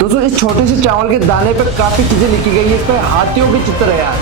दोस्तों इस छोटे से चावल के दाने पर काफी चीजें लिखी गई है। इस पर हाथियों के चित्र है यार।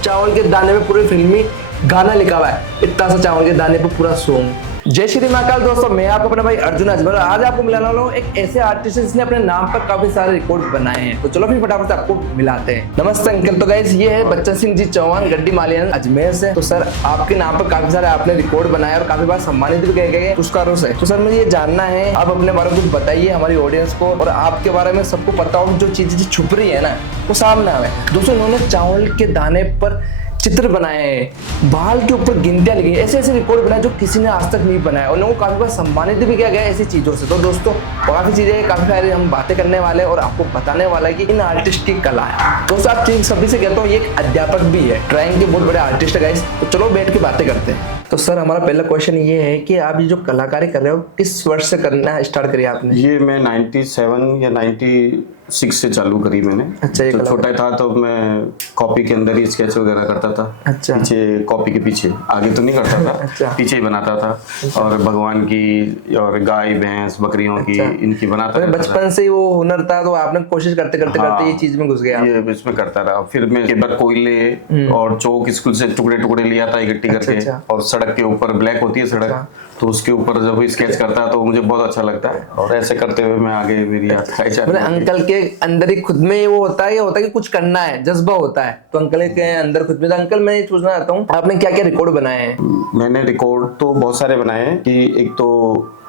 चावल के दाने पे पूरे फिल्मी गाना लिखा हुआ है। इतना सा चावल के दाने पे पूरा सॉन्ग। जय श्री महाकाल दोस्तों, मैं आपको अपना भाई अर्जुन अजमल आज आपको मिलाने वाला हूँ एक ऐसे आर्टिस्ट जिसने अपने नाम पर काफी सारे रिकॉर्ड बनाए हैं। तो चलो फिर फटाफट से आपको मिलाते हैं। नमस्ते अंकल। तो गाइस ये है बच्चन सिंह जी चौहान, गड्डी मालियान, अजमेर से। तो सर आपके नाम पर काफी सारे आपने रिकॉर्ड बनाए और काफी बार सम्मानित भी किए गए पुरस्कारों से। तो सर मुझे ये जानना है, आप अपने बारे में कुछ बताइए हमारी ऑडियंस को, और आपके बारे में सबको पता हो जो चीजें छुप रही है ना वो सामने आवे। दोस्तों इन्होंने चावल के दाने पर चित्र बनाए हैं, बाल के ऊपर गिनतियां लिखी, ऐसे ऐसे रिकॉर्ड बनाए जो किसी ने आज तक नहीं बनाया और लोगों को काफी बार सम्मानित भी किया गया ऐसी चीजों से। तो दोस्तों काफी चीजें, काफी सारी हम बातें करने वाले और आपको बताने वाला है कि इन आर्टिस्ट की कला है। दोस्तों आप सभी से कहता हूँ ये एक अध्यापक भी है, ड्राइंग के बहुत बड़े आर्टिस्ट है गाइस। तो चलो बैठ के बातें करते हैं। तो सर हमारा पहला क्वेश्चन ये है कि आप ये जो कलाकारी कर रहे हो किस वर्ष से करना स्टार्ट करिए आपने? ये मैं 97 या 96 से चालू करी मैंने। अच्छा, तो छोटा था तो मैं कॉपी के अंदर ही स्केच वगैरह करता था। अच्छा। पीछे कॉपी के पीछे, आगे तो नहीं करता था। अच्छा। पीछे ही बनाता था। अच्छा। और भगवान की और गाय भैंस बकरियों की इनकी बनाता था। बचपन से ही वो हुनर था तो आपने कोशिश करते करते करते ये चीज में घुस गया। ये इसमें करता रहा। फिर मैं एक बार कोयले और चौक स्कूल से टुकड़े टुकड़े लिया था इकट्ठी करके, और सड़क के ऊपर ब्लैक होती है सड़क, तो उसके ऊपर जब स्केच करता है तो मुझे बहुत अच्छा लगता है। और ऐसे करते हुए मैं आगे मेरी अंकल के अंदर ही खुद में वो होता है, ये होता है कि कुछ करना है, जज्बा होता है। तो अंकल के अंदर खुद में। तो अंकल मैं ये पूछना चाहता हूँ आपने क्या क्या रिकॉर्ड बनाए हैं? मैंने रिकॉर्ड तो बहुत सारे बनाए हैं कि एक तो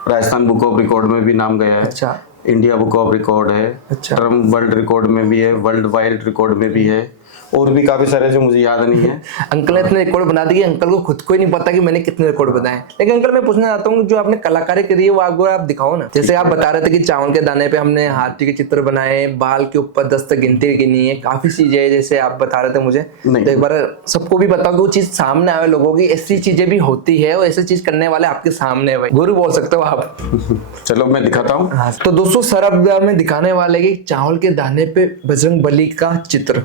राजस्थान बुक ऑफ रिकॉर्ड में भी नाम गया है। अच्छा। इंडिया बुक ऑफ रिकॉर्ड है। अच्छा। ट्रम वर्ल्ड रिकॉर्ड में भी है, वर्ल्ड वाइल्ड रिकॉर्ड में भी है, और भी काफी सारे जो मुझे याद नहीं है। अंकल ने इतने रिकॉर्ड बना दिए, अंकल को खुद को ही नहीं पता कि मैंने कितने रिकॉर्ड बनाए। लेकिन अंकल मैं पूछना चाहता हूँ जो आपने कलाकारी करी है वो आप दिखाओ ना। जैसे आप बता रहे थे कि चावल के दाने पे हमने हाथी के चित्र बनाए, बाल के ऊपर 10 तक गिनती गिनी है, काफी चीजें है जैसे आप बता रहे थे मुझे। तो एक बार सबको भी बताओ कि वो चीज सामने आवे, लोगों की ऐसी चीजें भी होती है और ऐसी चीज करने वाले आपके सामने है। भाई गुरु बोल सकते हो आप। चलो मैं दिखाता हूँ। तो दोस्तों सर अब हमें दिखाने वाले कि चावल के दाने पे बजरंग बली का चित्र।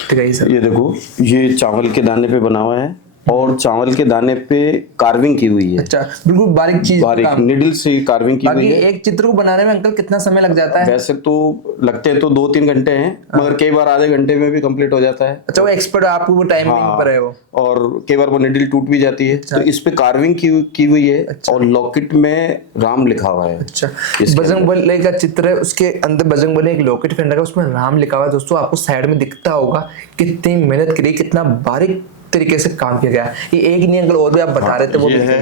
ठीक है सर। ये देखो, ये चावल के दाने पे बना हुआ है और चावल के दाने पे कार्विंग की हुई है। अच्छा, बिल्कुल बारीक चीज, बारीक निडल से कार्विंग की हुई है। एक चित्र को बनाने में अंकल कितना समय लग जाता है? वैसे तो लगते तो 2-3 घंटे हैं, मगर कई बार आधे घंटे में भी कंप्लीट हो जाता है। अच्छा, वो एक्सपर्ट आपको वो टाइमिंग पर है वो। और कई बार वो निडल टूट भी जाती है। तो इस पे कार्विंग की हुई है। और लॉकेट में राम लिखा हुआ है। अच्छा, बजरंग बली का चित्र है, उसके अंदर बजरंग बली एक लॉकेट पहन रखा है, उसमें राम लिखा हुआ है। दोस्तों आपको साइड में दिखता होगा कितनी मेहनत करी, कितना बारीक तरीके से काम किया गया है। ये एक नहीं अंकल, और भी आप बता रहे थे वो ये है।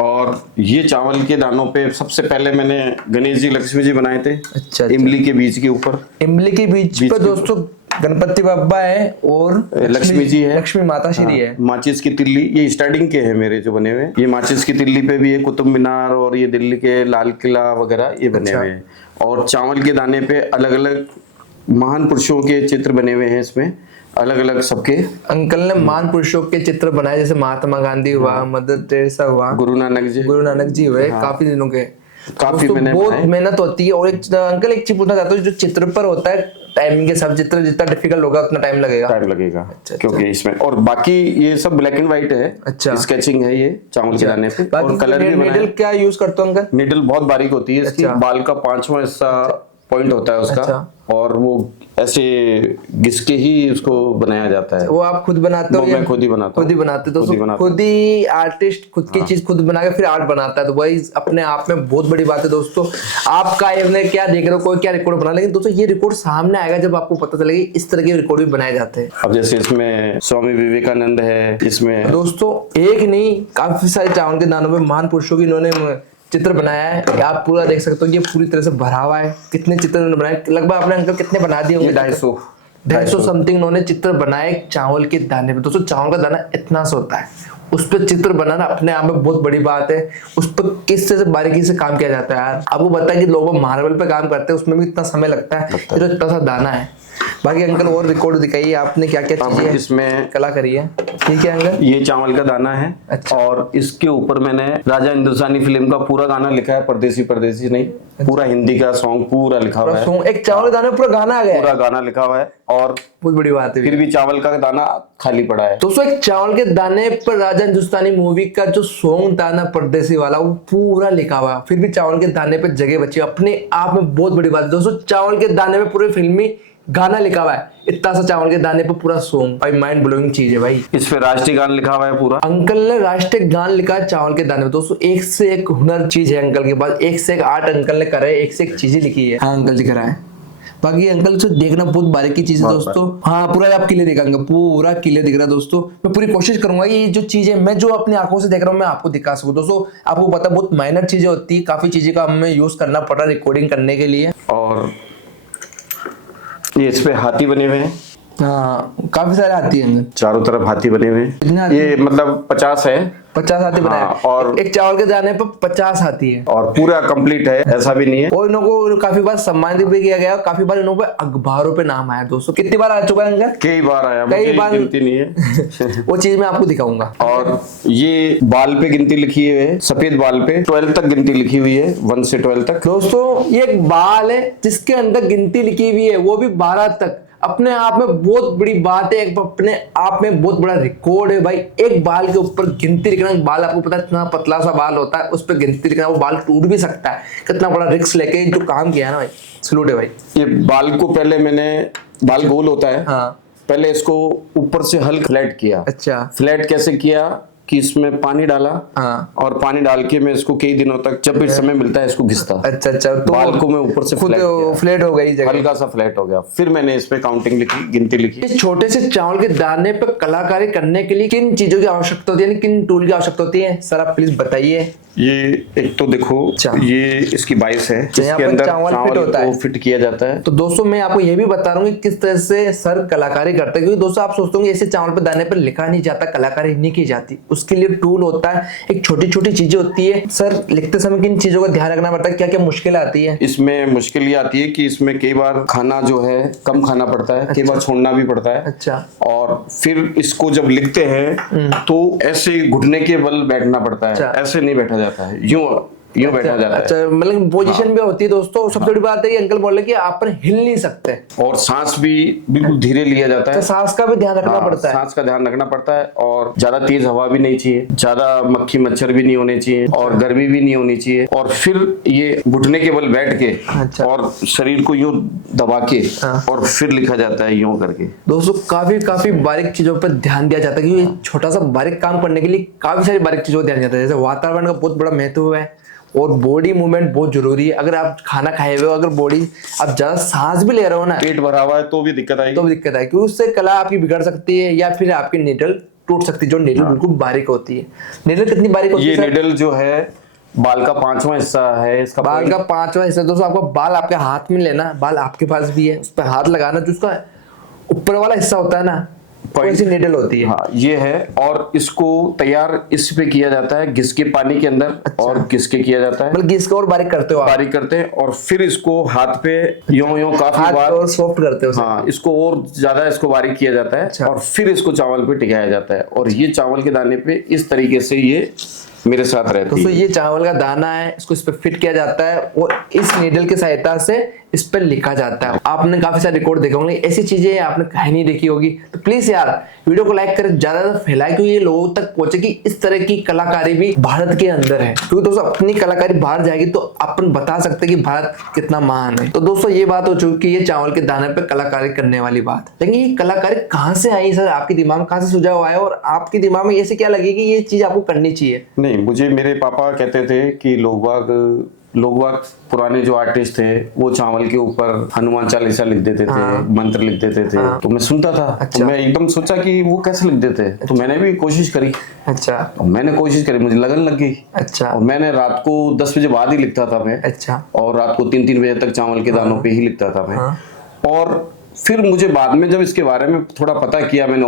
और ये चावल के दानों पे सबसे पहले मैंने गणेश जी लक्ष्मी जी बनाए थे। अच्छा। इमली के बीज के ऊपर। इमली के बीज पे दोस्तों गणपति बाबा है और लक्ष्मी जी है, लक्ष्मी माता श्री है। माचिस की तिल्ली, ये स्टार्टिंग के हैं मेरे जो बने हुए। ये माचिस की तिल्ली पे भी है कुतुब मीनार और ये दिल्ली के लाल किला वगैरह ये बने हुए हैं। और चावल के दाने पे अलग अलग महान पुरुषों के चित्र बने हुए हैं, इसमें अलग अलग सबके। अंकल ने महान पुरुषों के चित्र बनाए, जैसे महात्मा गांधी हुआ, मदर टेरेसा हुआ, गुरु नानक जी हुए। काफी दिनों के, काफी बहुत मेहनत होती है। और अंकल एक चीज पूछना चाहता हूँ, जो चित्र पर होता है टाइमिंग के सब चित्र जितना डिफिकल्ट होगा उतना टाइम लगेगा। अच्छा, क्योंकि इसमें और बाकी ये सब ब्लैक एंड व्हाइट है। अच्छा। स्केचिंग है ये चावल के दाने पे। और कलर भी बनाया। निडल क्या यूज करते हो अंकल? निडल बहुत बारीक होती है इसकी। बाल का 5वां हिस्सा पॉइंट होता है उसका। और वो ऐसे घिसके ही उसको बनाया जाता है। वो आप खुद बनाते हो? मैं खुद ही बनाता हूँ। खुद ही बनाते हो? खुद ही आर्टिस्ट खुद की चीज खुद बना के फिर आर्ट बनाता है, तो वही अपने आप में बहुत बड़ी बात है। दोस्तों आपका क्या देख रहे हो, कोई क्या रिकॉर्ड बना, लेकिन दोस्तों ये रिकॉर्ड सामने आएगा जब आपको पता चलेगा इस तरह के रिकॉर्ड भी बनाए जाते हैं। अब जैसे इसमें स्वामी विवेकानंद है, इसमें दोस्तों एक नहीं काफी सारे चावल के दानों में महान पुरुषों की इन्होंने चित्र बनाया है। आप पूरा देख सकते हो, ये पूरी तरह से भरा हुआ है। कितने चित्र उन्होंने बनाए, लगभग आपने अंकल कितने बना दिए होंगे? 250 समथिंग उन्होंने चित्र बनाए चावल के दाने पे। दोस्तों चावल का दाना इतना सा होता है, उस पर चित्र बनाना अपने आप में बहुत बड़ी बात है। उस पर किस तरह से बारीकी से काम किया जाता है यार। आपको पता है कि लोग मार्बल पे काम करते हैं, उसमें भी इतना समय लगता है। तो इतना सा दाना है, बाकी अंकल और रिकॉर्ड दिखाइए, आपने क्या क्या अब चीजें इसमें कला करी है। ठीक है अंकल। ये चावल का दाना है। अच्छा। और इसके ऊपर मैंने राजा हिंदुस्तानी फिल्म का पूरा गाना लिखा है, परदेसी परदेसी नहीं, पूरा हिंदी का सॉन्ग पूरा लिखा हुआ है। एक चावल के दाने पूरा गाना आ गया है। पूरा गाना लिखा हुआ है और बहुत बड़ी बात है। फिर भी चावल का दाना खाली पड़ा है। दोस्तों एक चावल के दाने पर राजा हिंदुस्तानी मूवी का जो सॉन्ग था ना परदेसी वाला, वो पूरा लिखा हुआ है, फिर भी चावल के दाने पर जगह बची अपने आप में बहुत बड़ी बात है। दोस्तों चावल के दाने में पूरे फिल्मी गाना लिखा हुआ है, इतना सा चावल के दाने पर पूरा सॉन्ग, भाई माइंड ब्लोइंग चीज है भाई। इस पे राष्ट्रीय गान लिखा हुआ है पूरा। अंकल ने राष्ट्रीय गान लिखा है चावल के दाने में। दोस्तों एक से एक हुनर चीज है अंकल के पास, एक से एक आर्ट अंकल ने करा है, एक से एक चीजें लिखी है। हाँ अंकल जी करा है। बाकी अंकल से देखना बहुत बारीकी चीज है दोस्तों। हाँ पूरा आप किले दिखाएंगे, पूरा किले दिख रहा है दोस्तों। मैं पूरी कोशिश करूंगा ये जो चीजें मैं जो अपनी आंखों से देख रहा हूँ मैं आपको दिखा सकूं। दोस्तों आपको पता बहुत माइनर चीजें होती है, काफी चीजें का हमें यूज करना पड़ा रिकॉर्डिंग करने के लिए। और ये इस पे हाथी बने हुए हैं। हाँ काफी सारे हाथी हैं, चारों तरफ हाथी बने हुए कितने हैं। हाथी? ये मतलब 50 है। 50 हाथी बनाए। हाँ, और एक चावल के दाने पर 50 हाथी है और पूरा कंप्लीट है, ऐसा भी नहीं है। और इन्हों को काफी बार सम्मानित भी किया गया, काफी बार इन्हों पे अखबारों पे नाम आया। दोस्तों कितनी बार आ चुका है अंकल? कई बार आया, कई मुझे बार गिनती नहीं है। वो चीज मैं आपको दिखाऊंगा। और ये बाल पे गिनती लिखी हुई है, सफेद बाल पे 12 तक गिनती लिखी हुई है, 1 से 12 तक। दोस्तों ये एक बाल है जिसके अंदर गिनती लिखी हुई है, वो भी 12 तक। अपने आप में बहुत बड़ी बात है, अपने आप में बहुत बड़ा रिकॉर्ड है भाई। एक बाल के ऊपर गिनती लिखना, बाल आपको पता है इतना पतला सा बाल होता है, उस पर गिनती लिखना, वो बाल टूट भी सकता है। कितना बड़ा रिस्क लेके जो काम किया है ना भाई, सलूट है भाई। ये बाल को पहले मैंने, बाल गोल होता है, हाँ पहले इसको ऊपर से हल्का फ्लैट किया। अच्छा। फ्लैट कैसे किया कि इसमें पानी डाला। हाँ। और पानी डाल के मैं इसको कई दिनों तक जब भी समय मिलता है इसको घिसता। अच्छा अच्छा। तो बाल को मैं ऊपर से खुद फ्लैट हो गई जगह, हल्का सा फ्लैट हो गया। फिर मैंने इस पे काउंटिंग लिखी, गिनती लिखी। इस छोटे से चावल के दाने पर कलाकारी करने के लिए किन चीजों की आवश्यकता होती है, किन टूल की आवश्यकता होती है सर, आप प्लीज बताइए। ये एक तो देखो, ये इसकी 22 है, इसके अंदर चावल को फिट किया जाता है। तो दोस्तों मैं आपको ये भी बता रहा हूँ कि किस तरह से सर कलाकारी करते हैं, क्योंकि दोस्तों आप सोचते होंगे ऐसे चावल पे दाने पर लिखा नहीं जाता, कलाकारी नहीं की जाती। उसके लिए टूल होता है, एक छोटी छोटी चीजें होती है। सर लिखते समय किन चीजों का ध्यान रखना पड़ता है, क्या क्या मुश्किल आती है? इसमें मुश्किल ये आती है कि इसमें कई बार खाना जो है कम खाना पड़ता है। कई बार छोड़ना भी पड़ता है। अच्छा। और फिर इसको जब लिखते हैं तो ऐसे घुटने के बल बैठना पड़ता है। अच्छा। ऐसे नहीं बैठा जाता है, यूं बैठा जाता है। अच्छा मतलब पोजीशन भी होती है दोस्तों। सबसे बड़ी बात है कि अंकल बोल रहे कि आप पर हिल नहीं सकते, और सांस भी बिल्कुल धीरे लिया जाता है। तो सांस का भी ध्यान रखना पड़ता है। सांस का ध्यान रखना पड़ता है। और ज्यादा तेज हवा भी नहीं चाहिए, ज्यादा मक्खी मच्छर भी नहीं होने चाहिए, और गर्मी भी नहीं होनी चाहिए। और फिर ये घुटने के बल बैठ के अच्छा। और शरीर को यूं दबा के और फिर लिखा जाता है यूं करके। दोस्तों काफी बारीक चीजों पर ध्यान दिया जाता है, क्योंकि छोटा सा बारीक काम करने के लिए काफी सारी बारीक चीजों पर ध्यान दिया जाता है। जैसे वातावरण का बहुत बड़ा महत्व है, और बॉडी मूवमेंट बहुत जरूरी है। अगर आप खाना खाए हुए हो, अगर बॉडी आप ज्यादा सांस भी ले रहे हो ना, पेट भरा हुआ है तो भी दिक्कत आएगी, तो भी दिक्कत आएगी, क्योंकि उससे कला आपकी बिगड़ सकती है, या फिर आपकी निडल टूट सकती है। जो निडल बिल्कुल बारीक होती है। निडल कितनी बारीक होती है? ये निडल जो है बाल का 5वां हिस्सा है इसका। बाल का 5वां हिस्सा। दोस्तों आपको बाल आपके हाथ में लेना, बाल आपके पास भी है, उस पर हाथ लगाना, जो उसका ऊपर वाला हिस्सा होता है ना, ऐसी निडल होती है। हाँ ये है। और इसको तैयार इस पे किया जाता है, घिस के पानी के अंदर। अच्छा। और घिस के किया जाता है, मतलब घिस के और बारीक करते हो आप? बारीक करते हैं, और फिर इसको हाथ पे यूं काफी बार सॉफ्ट करते हो। हाँ इसको और ज्यादा इसको बारीक किया जाता है। अच्छा। और फिर इसको चावल पे टिकाया जाता है, और ये चावल के दाने पे इस तरीके से ये मेरे साथ रहती है। दोस्तों ये चावल का दाना है, इसको इस पे फिट किया जाता है, और इस नीडल की सहायता से इस पर लिखा जाता है। आपने काफी सारे रिकॉर्ड देखे होंगे, ऐसी चीजें आपने कहीं नहीं देखी होगी। तो प्लीज यार वीडियो को लाइक करें, ज्यादा फैलाए, क्योंकि ये लोगों तक पहुंचे कि इस तरह की कलाकारी भी भारत के अंदर है। क्योंकि दोस्तों अपनी कलाकारी बाहर जाएगी तो अपन बता सकते हैं कि भारत कितना महान है। तो दोस्तों ये बात हो चुकी है चावल के दाने पे कलाकारी करने वाली बात। लेकिन ये कलाकारी कहाँ से आई सर, आपके दिमाग में कहाँ से सुझाव आया, और आपके दिमाग में ऐसे क्या लगी कि ये चीज आपको करनी चाहिए? नहीं, मुझे मेरे पापा कहते थे कि लोग पुराने जो आर्टिस्ट थे वो चावल के ऊपर हनुमान चालीसा लिख देते थे। हाँ। मंत्र लिख देते थे। हाँ। तो मैं सुनता था। अच्छा। तो मैं एकदम सोचा कि वो कैसे लिख देते। अच्छा। तो मैंने भी कोशिश करी। अच्छा। मैंने कोशिश करी, मुझे लगन लग गई। अच्छा। और मैंने रात को 10 बजे बाद ही लिखता था मैं। अच्छा। और रात को 3-3 बजे तक चावल के दानों पे ही लिखता था मैं। और फिर मुझे बाद में जब इसके बारे में थोड़ा पता किया मैंने,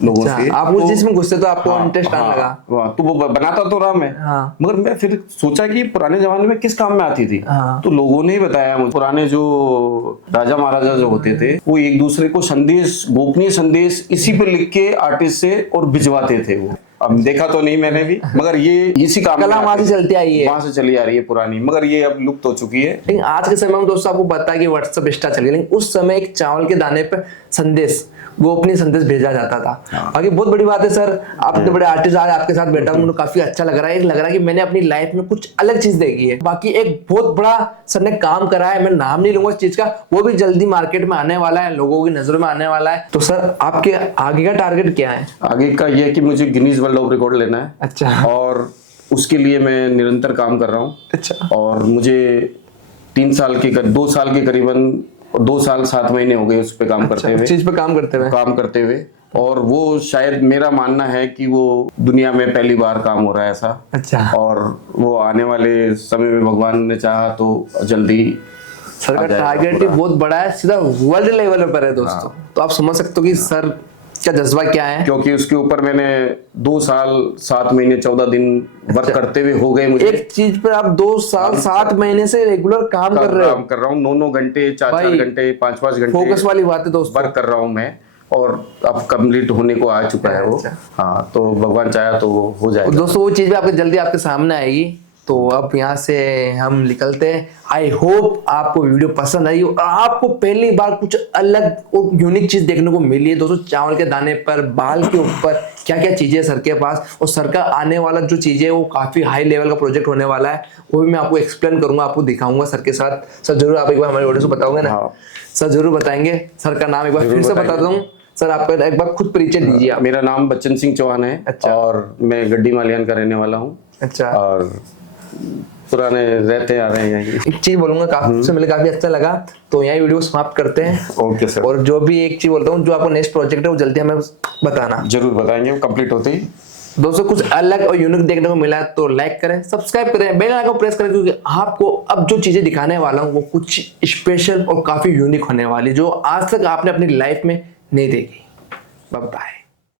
लोगों अच्छा, से। आप उस चीज में घुसते तो आपको इंटरेस्ट आने लगा। तो वो बनाता तो रहा मैं, हाँ। मगर मैं फिर सोचा कि पुराने जमाने में किस काम में आती थी। हाँ। तो लोगों ने ही बताया मुझे, पुराने जो राजा महाराजा जो होते थे वो एक दूसरे को संदेश, गोपनीय संदेश इसी पे लिख के आर्टिस्ट से और भिजवाते थे। वो अब देखा तो नहीं मैंने भी, मगर ये इसी काम कला वहां से चलती आई है, वहां से चली आ रही है पुरानी, मगर ये अब लुप्त हो चुकी है। लेकिन आज के समय में दोस्तों आपको पता है कि व्हाट्सएप इंस्टा चल गया, लेकिन उस समय एक चावल के दाने पे संदेश, गोपनीय संदेश भेजा जाता था। आगे बहुत बड़ी बात है सर, आप इतने बड़े आर्टिस्ट आज आपके साथ बैठा हूँ, मुझे काफी अच्छा लग रहा है। लग रहा है कि मैंने अपनी लाइफ में कुछ अलग चीज देखी है। बाकी एक बहुत बड़ा सर ने काम करा है, मैं नाम नहीं लूंगा इस चीज का, वो भी जल्दी मार्केट में आने वाला है, लोगों की नजरों में आने वाला है। तो सर आपके आगे का टारगेट क्या है? आगे का ये है कि मुझे गिनीज वर्ल्ड ऑफ रिकॉर्ड लेना है। अच्छा। और उसके लिए मैं निरंतर काम कर रहा हूँ। अच्छा। और मुझे 2 साल के करीबन 2 साल 7 महीने हो गए उस पे काम करते हुए, चीज पे काम करते हुए। और वो शायद मेरा मानना है कि वो दुनिया में पहली बार काम हो रहा है ऐसा। अच्छा। और वो आने वाले समय में भगवान ने चाहा तो जल्दी सर का टारगेट ही बहुत बड़ा है, सीधा वर्ल्ड लेवल पर है दोस्तों। तो आप समझ सकते हो कि सर क्या जज्बा क्या है, क्योंकि उसके ऊपर मैंने 2 साल 7 महीने 14 दिन वर्क करते हुए हो गए मुझे। एक चीज पर आप 2 साल 7 महीने से रेगुलर काम कर रहे हो। काम कर रहा हूँ 9 घंटे 4 घंटे 5 घंटे फोकस वाली बात है दोस्तों, वर्क कर रहा हूँ मैं, और अब कंप्लीट होने को आ चुका है वो। अच्छा। हाँ, तो भगवान चाहे तो हो जाएगा दोस्तों। वो चीज भी आपके जल्दी आपके सामने आएगी। तो अब यहाँ से हम निकलते हैं। आई होप आपको वीडियो पसंद आई और आपको पहली बार कुछ अलग और यूनिक चीज देखने को मिली है दोस्तों। चावल के दाने पर, बाल के ऊपर क्या क्या चीजें है सर के पास, और सर का आने वाला जो चीजें है वो काफी हाई लेवल का प्रोजेक्ट होने वाला है, वो भी मैं आपको एक्सप्लेन करूंगा, आपको दिखाऊंगा सर के साथ। सर जरूर आप एक बार हमारे ऑडियंस को बताओगे ना? हाँ। सर जरूर बताएंगे। सर का नाम एक बार फिर से बता दूं सर, आपका एक बार खुद परिचय दीजिए आप। मेरा नाम बच्चन सिंह चौहान है। अच्छा। और मैं गड्डी मालियान का रहने वाला हूँ। अच्छा। और पुराने रहते आ रहे हैं यहीं। एक चीज बोलूंगा, काफी से मिले काफी अच्छा लगा, तो यही वीडियो समाप्त करते हैं। Okay sir. और जो भी एक चीज बोलता हूँ, जो आपको नेक्स्ट प्रोजेक्ट है वो जल्दी हमें बताना। जरूर बताएंगे, वो कंप्लीट होते ही। दोस्तों कुछ अलग और यूनिक देखने को मिला तो लाइक करें, सब्सक्राइब करें, बेल आइकन को प्रेस करें, क्योंकि आपको अब जो चीजें दिखाने वाला हूँ वो कुछ स्पेशल और काफी यूनिक होने वाली, जो आज तक आपने अपनी लाइफ में नहीं देखी। Bye bye.